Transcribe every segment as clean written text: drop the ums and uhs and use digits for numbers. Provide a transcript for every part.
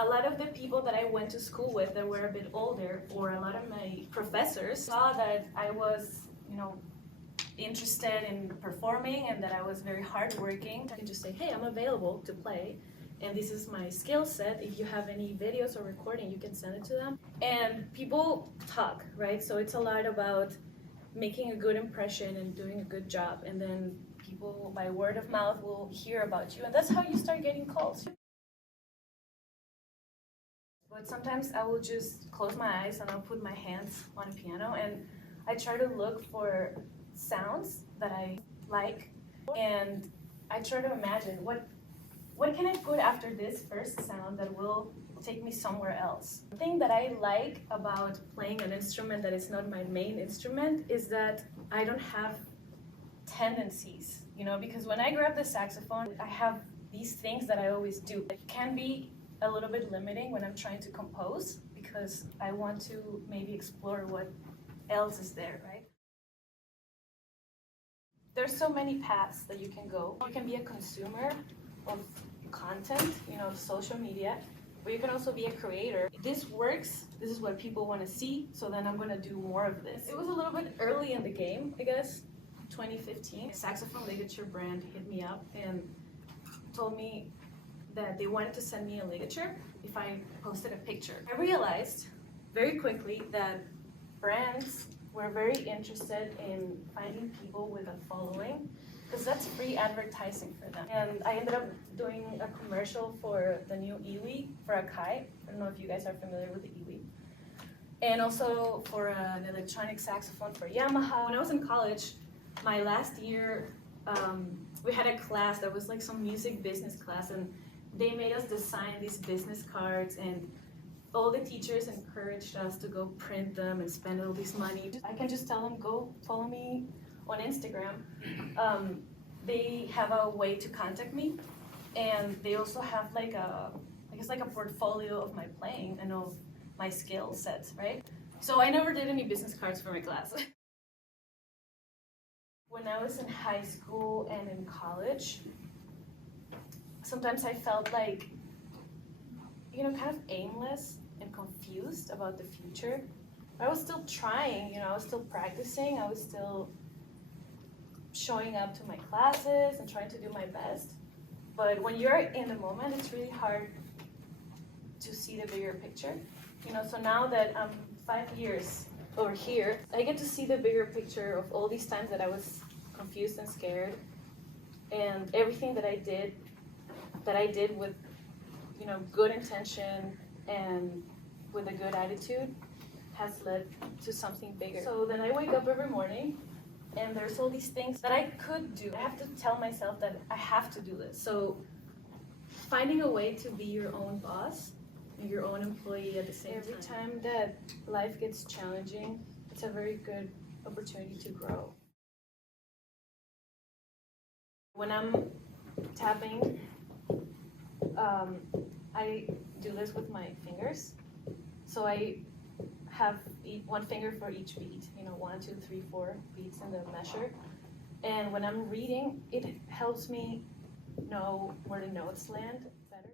A lot of the people that I went to school with that were a bit older, or a lot of my professors, saw that I was, interested in performing and that I was very hardworking. I can just say, hey, I'm available to play, and this is my skill set. If you have any videos or recording, you can send it to them. And people talk, right? So it's a lot about making a good impression and doing a good job, and then people by word of mouth will hear about you, and that's how you start getting calls. But sometimes I will just close my eyes and I'll put my hands on a piano, and I try to look for sounds that I like, and I try to imagine what can I put after this first sound that will take me somewhere else. The thing that I like about playing an instrument that is not my main instrument is that I don't have tendencies, because when I grab the saxophone, I have these things that I always do. It can be a little bit limiting when I'm trying to compose, because I want to maybe explore what else is there, right? There's so many paths that you can go. You can be a consumer of content, social media, but you can also be a creator. This works, this is what people want to see, so then I'm going to do more of this. It was a little bit early in the game, I guess, 2015. A saxophone ligature brand hit me up and told me that they wanted to send me a ligature if I posted a picture. I realized very quickly that brands were very interested in finding people with a following, because that's free advertising for them. And I ended up doing a commercial for the new Iwi for Akai. I don't know if you guys are familiar with the Iwi. And also for an electronic saxophone for Yamaha. When I was in college, my last year, we had a class that was like some music business class, and they made us design these business cards, and all the teachers encouraged us to go print them and spend all this money. I can just tell them, go follow me on Instagram. They have a way to contact me, and they also have like a portfolio of my playing and of my skill sets, right? So I never did any business cards for my class. When I was in high school and in college, sometimes I felt like, kind of aimless and confused about the future. I was still trying, I was still practicing, I was still showing up to my classes and trying to do my best. But when you're in the moment, it's really hard to see the bigger picture. So now that I'm 5 years over here, I get to see the bigger picture of all these times that I was confused and scared, and everything that I did with good intention and with a good attitude has led to something bigger. So then I wake up every morning and there's all these things that I could do. I have to tell myself that I have to do this. So finding a way to be your own boss, your own employee at the same time. Every time that life gets challenging, it's a very good opportunity to grow. When I'm tapping, I do this with my fingers. So I have one finger for each beat, 1, 2, 3, 4 beats in the measure. And when I'm reading, it helps me know where the notes land better.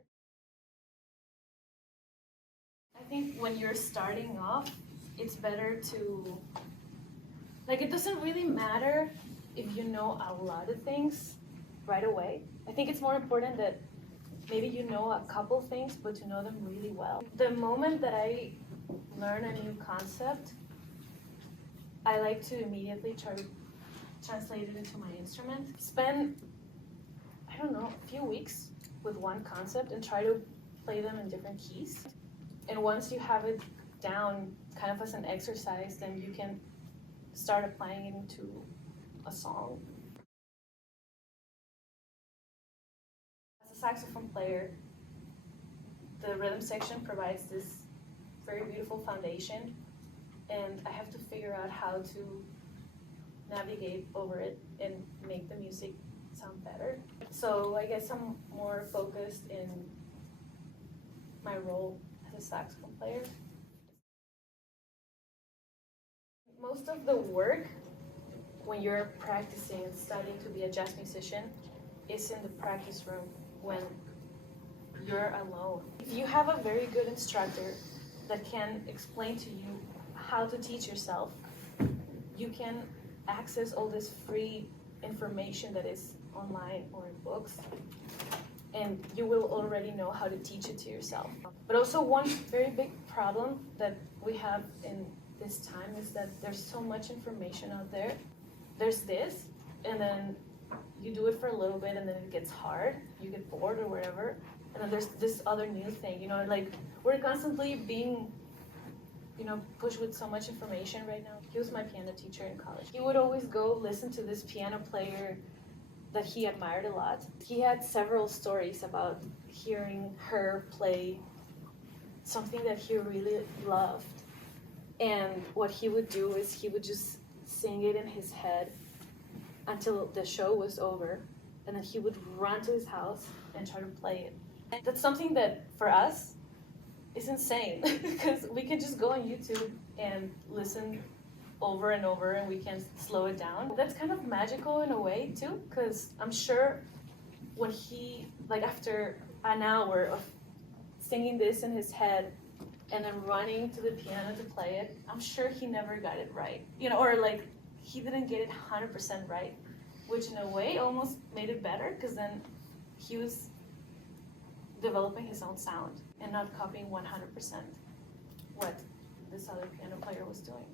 I think when you're starting off, it's better to, it doesn't really matter if you know a lot of things right away. I think it's more important that maybe you know a couple things, but to know them really well. The moment that I learn a new concept, I like to immediately try to translate it into my instrument. Spend, a few weeks with one concept and try to play them in different keys. And once you have it down kind of as an exercise, then you can start applying it into a song. As a saxophone player, the rhythm section provides this very beautiful foundation, and I have to figure out how to navigate over it and make the music sound better. So I guess I'm more focused in my role as a saxophone player. Most of the work when you're practicing and studying to be a jazz musician is in the practice room, when you're alone. If you have a very good instructor that can explain to you how to teach yourself, you can access all this free information that is online or in books, and you will already know how to teach it to yourself. But also one very big problem that we have in this time is that there's so much information out there. There's this, and then you do it for a little bit and then it gets hard, you get bored or whatever, and then there's this other new thing, you know, like we're constantly being, you know, pushed with so much information right now. He was my piano teacher in college. He would always go listen to this piano player that he admired a lot. He had several stories about hearing her play something that he really loved. And what he would do is he would just sing it in his head until the show was over, and then he would run to his house and try to play it. That's something that for us is insane because we can just go on YouTube and listen over and over and we can slow it down. That's kind of magical in a way too, because I'm sure when he, like after an hour of singing this in his head and then running to the piano to play it, I'm sure he never got it right. You know, or like he didn't get it 100% right, which in a way almost made it better because then he was developing his own sound and not copying 100% what this other piano player was doing.